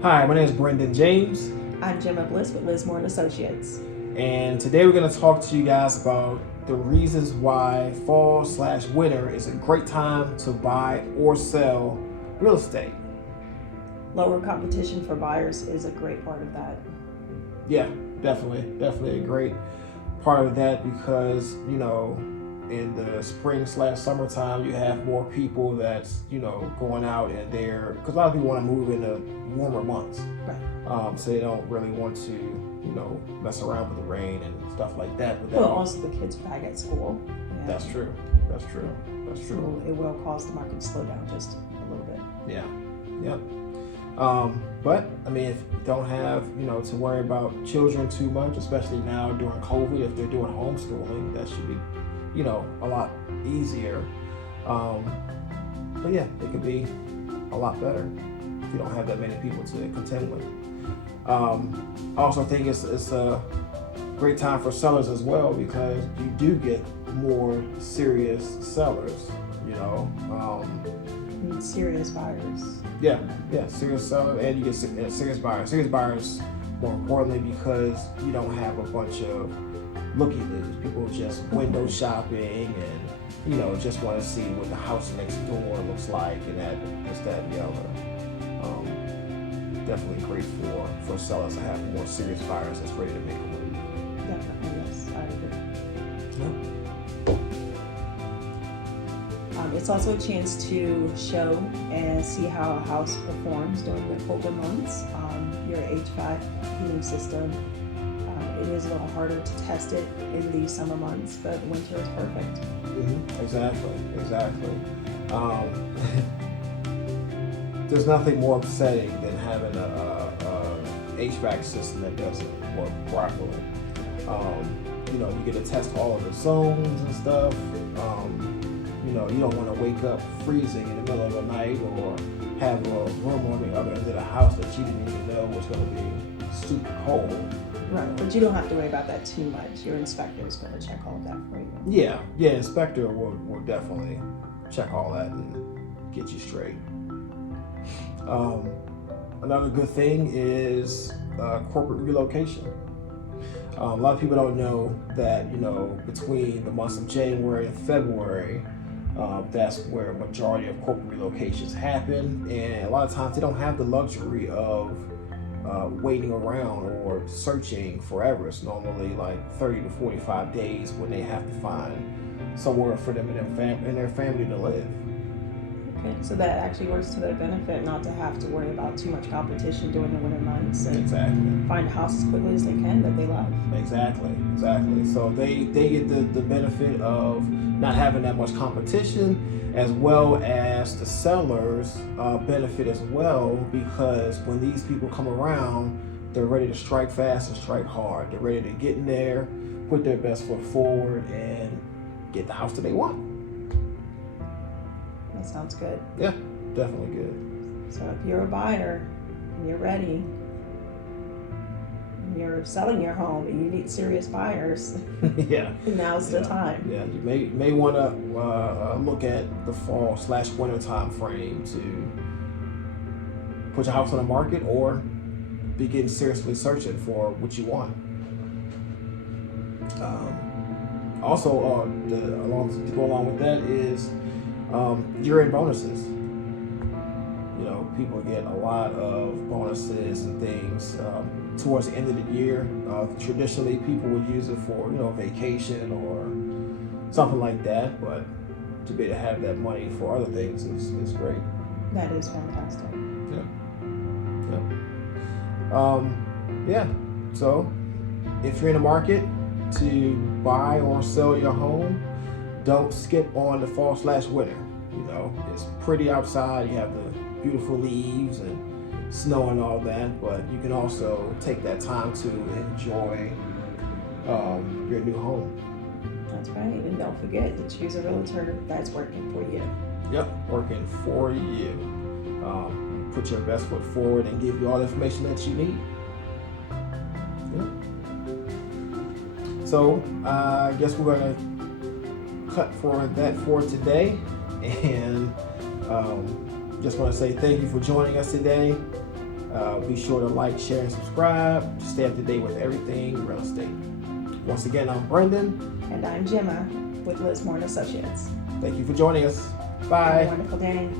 Hi, my name is Brendon James, I'm Jemma Bliss with Liz Moore and Associates. and today we're going to talk to you guys about the reasons why fall/winter is a great time to buy or sell real estate. Lower competition for buyers is a great part of that. Yeah, definitely a great part of that because in the spring/summertime you have more people that's going out and they're because a lot of people want to move in the warmer months. Right. So they don't really want to, mess around with the rain and stuff like that. But Well, also the kids back at school. That's true. So it will cause the market to slow down just a little bit. Yeah. Yep. But I mean, if you don't have, to worry about children too much, especially now during COVID, if they're doing homeschooling, that should be, a lot easier. But yeah, it could be a lot better if you don't have that many people to contend with. I also think it's a great time for sellers as well because you do get more serious sellers, Serious buyers. Yeah, serious sellers, and you get serious buyers. Serious buyers, more importantly, because you don't have a bunch of looky-loos. People just window shopping and just want to see what the house next door looks like and that and the other. Definitely great for sellers to have more serious buyers that's ready to make a move. Definitely, yes, I agree. Yeah. It's also a chance to show and see how a house performs during the colder months. Your HVAC heating system, it is a little harder to test it in the summer months, but winter is perfect. Mm-hmm. Exactly. There's nothing more upsetting than having a HVAC system that doesn't work properly. You get to test all of the zones and stuff. You don't want to wake up freezing in the middle of the night or have a room on the other end of the house that you didn't even know was going to be super cold. Right, but you don't have to worry about that too much. Your inspector is going to check all of that for you. Yeah, inspector will definitely check all that and get you straight. Another good thing is corporate relocation. A lot of people don't know that, between the months of January and February, that's where a majority of corporate relocations happen. And a lot of times they don't have the luxury of waiting around or searching forever. It's normally like 30 to 45 days when they have to find somewhere for them and their family to live. Okay, so that actually works to their benefit, not to have to worry about too much competition during the winter months and find a house as quickly as they can that they love. Exactly. So they get the benefit of not having that much competition, as well as the sellers benefit as well, because when these people come around, they're ready to strike fast and strike hard. They're ready to get in there, put their best foot forward, and get the house that they want. That sounds good. Yeah, definitely good. So if you're a buyer and you're ready, and you're selling your home and you need serious buyers, Yeah, now's the time. Yeah, you may want to look at the fall/winter time frame to put your house on the market or begin seriously searching for what you want. Also, to go along with that is year-end bonuses. People get a lot of bonuses and things towards the end of the year. Traditionally, people would use it for vacation or something like that, but to be able to have that money for other things is great. That is fantastic. Yeah. So if you're in the market to buy or sell your home, don't skip on the fall/winter. It's pretty outside. You have the beautiful leaves and snow and all that, but you can also take that time to enjoy your new home. That's right, and don't forget to choose a realtor that's working for you. Yep, working for you. Put your best foot forward and give you all the information that you need. Yep. So I guess we're going to cut for today, and just want to say thank you for joining us today. Be sure to like, share, and subscribe to stay up to date with everything real estate. Once again, I'm Brendon. And I'm Jemma with Bliss-James Associates. Thank you for joining us. Bye. Have a wonderful day.